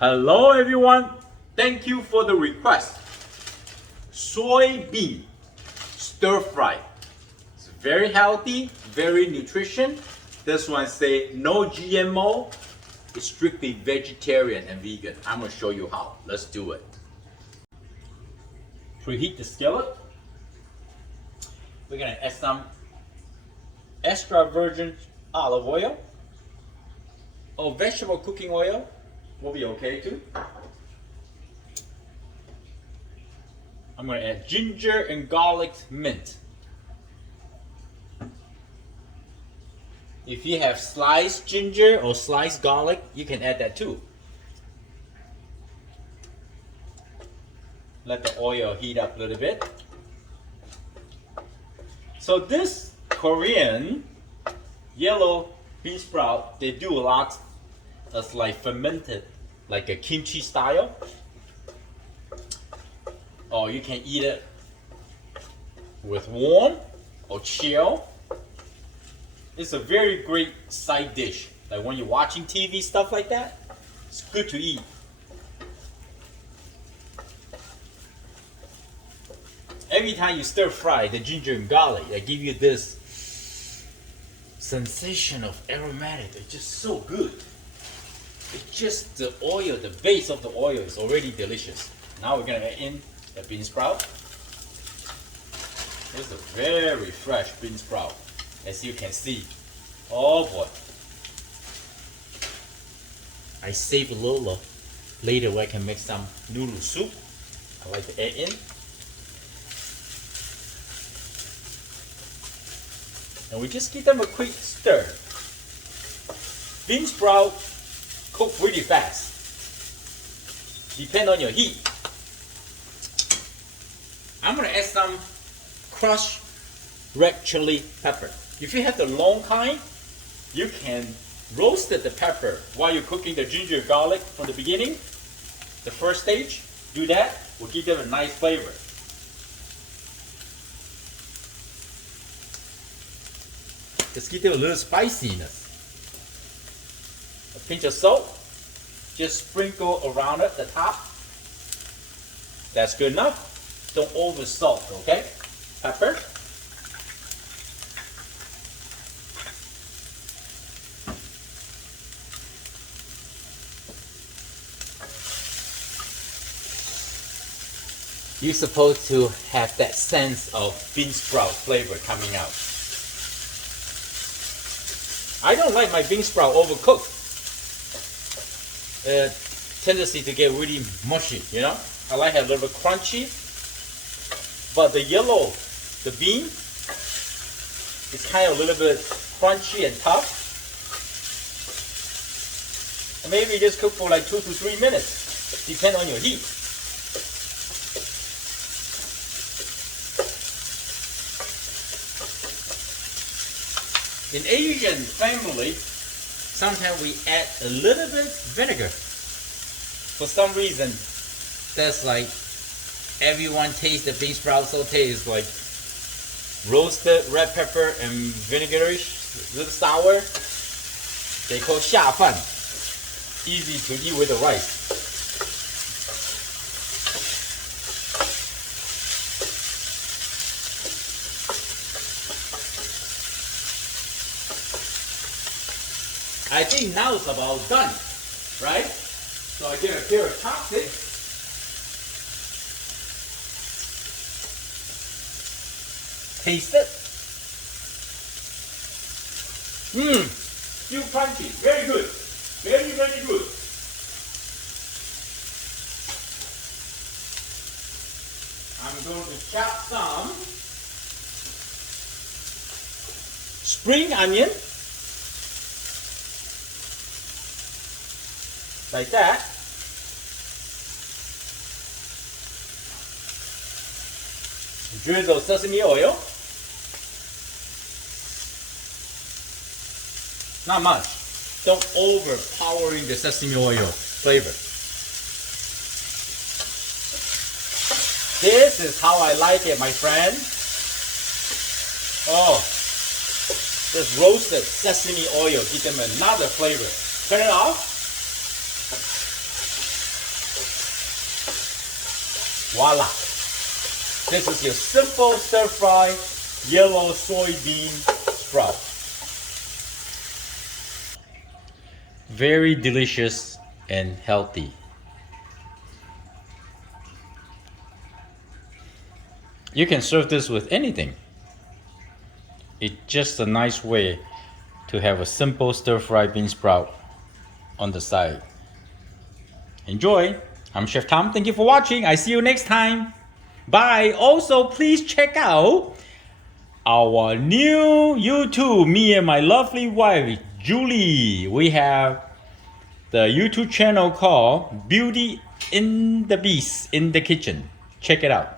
Hello everyone, thank you for the request. Soybean stir fry. It's very healthy, very nutrition. This one say no GMO. It's strictly vegetarian and vegan. I'm gonna show you how. Let's do it. Preheat the skillet. We're gonna add some extra virgin olive oil or vegetable cooking oil. Will be okay too. I'm going to add ginger and garlic mint. If you have sliced ginger or sliced garlic, you can add that too. Let the oil heat up a little bit. So this Korean yellow bean sprout, they do a lot. That's like fermented, like a kimchi style. Or you can eat it with warm or chill. It's a very great side dish. Like when you're watching TV, stuff like that, it's good to eat. Every time you stir fry the ginger and garlic, they give you this sensation of aromatic. It's just so good. It's just the oil, the base of the oil is already delicious. Now we're gonna add in the bean sprout. It's a very fresh bean sprout, as you can see. Oh boy. I save a little later where I can make some noodle soup. I like to add in. And we just give them a quick stir. Bean sprout cook really fast. Depend on your heat. I'm gonna add some crushed red chili pepper. If you have the long kind, you can roast the pepper while you're cooking the ginger and garlic from the beginning. The first stage, do that, will give them a nice flavor. Just give them a little spiciness. A pinch of salt, just sprinkle around it, the top. That's good enough. Don't over salt, okay? Pepper. You're supposed to have that sense of bean sprout flavor coming out. I don't like my bean sprout overcooked. Tendency to get really mushy, you know? I like it a little bit crunchy. But the yellow, the bean, is kind of a little bit crunchy and tough. And maybe just cook for like 2 to 3 minutes. Depend on your heat. In Asian family, sometimes we add a little bit vinegar. For some reason, that's like everyone tastes the bean sprout saute is like roasted red pepper and vinegarish, a little sour. They call 下饭. Easy to eat with the rice. I think now it's about done, right? So I get a pair of chopsticks. Taste it. Still crunchy. Very good. Very, very good. I'm going to chop some spring onion. Like that. Drizzle sesame oil. Not much. Don't overpowering the sesame oil flavor. This is how I like it, my friend. Oh, this roasted sesame oil give them another flavor. Turn it off. Voila! This is your simple stir-fry yellow soybean sprout. Very delicious and healthy. You can serve this with anything. It's just a nice way to have a simple stir-fried bean sprout on the side. Enjoy! I'm Chef Tom. Thank you for watching. I see you next time. Bye. Also, please check out our new YouTube. Me and my lovely wife, Julie. We have the YouTube channel called Beauty in the Beast in the Kitchen. Check it out.